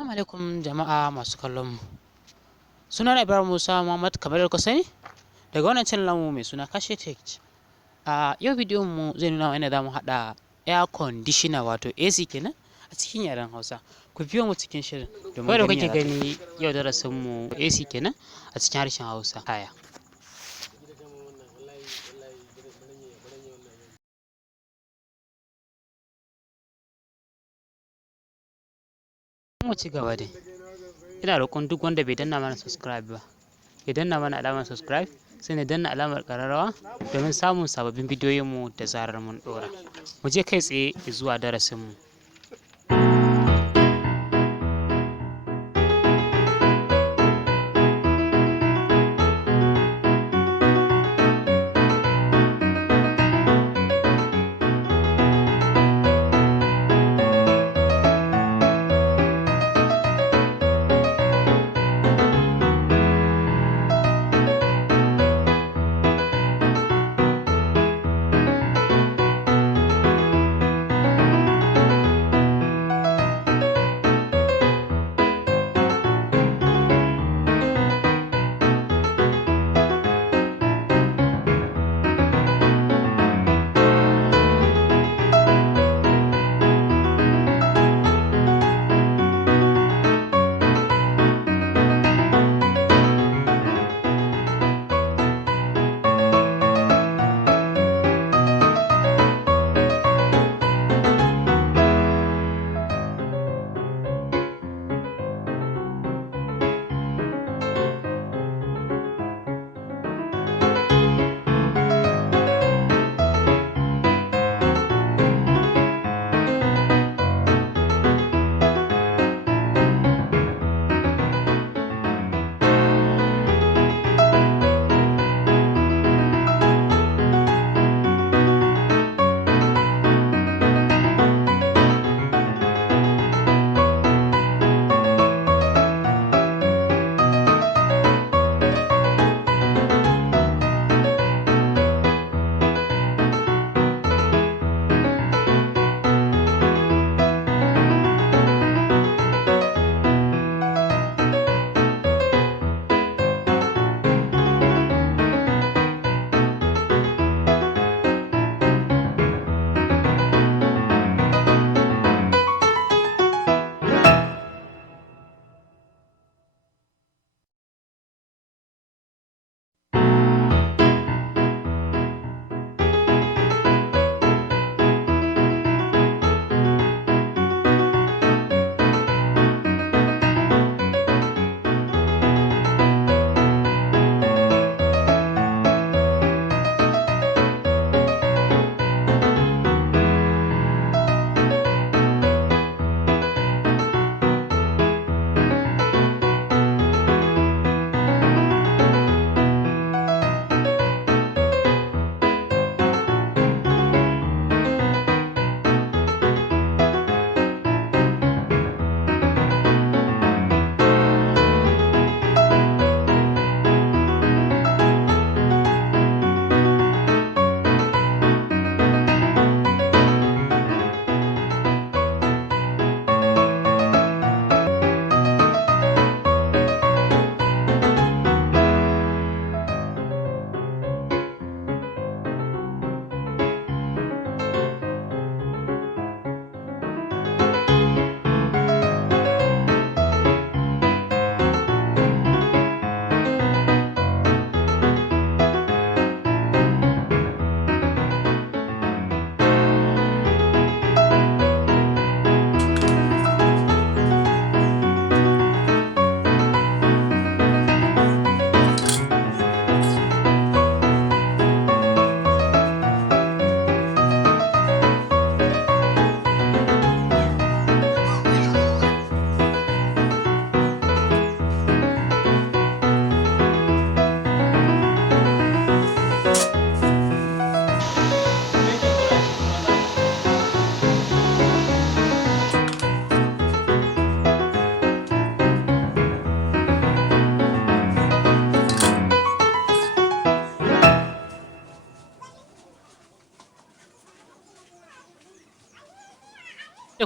Assalamu alaikum jama'a masu kallon mu. Sunana Ibrahim Musa Muhammad kamar yadda kuka sani daga wannan channel mu mai suna Kashe Tech. A yau bidiyon mu zai nuna mana zamu haɗa air conditioner wato AC kenan a cikin yaren Hausa. Ku biyo mu cikin shirin domin da kuke gani yau darasin mu AC kenan a cikin harshen Hausa. Haya. Mu ci gaba dai. Ina roƙon duk wanda bai danna mana subscribe ba ya danna mana alamar subscribe sai na danna alamar ƙararrawa domin samun sababbin bidiyoyin mu da zarar mun ɗora. Mu je kai tsaye zuwa darasin mu.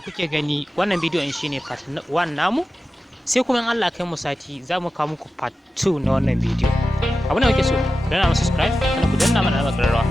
kuke gani wannan bidiyon shine part 1 namu, sai kuma in Allah kai mu sati za mu kawo muku part 2 na wannan bidiyo. Abin da muke so, ku danna mana subscribe, sannan ku danna mana alamar ƙararrawa.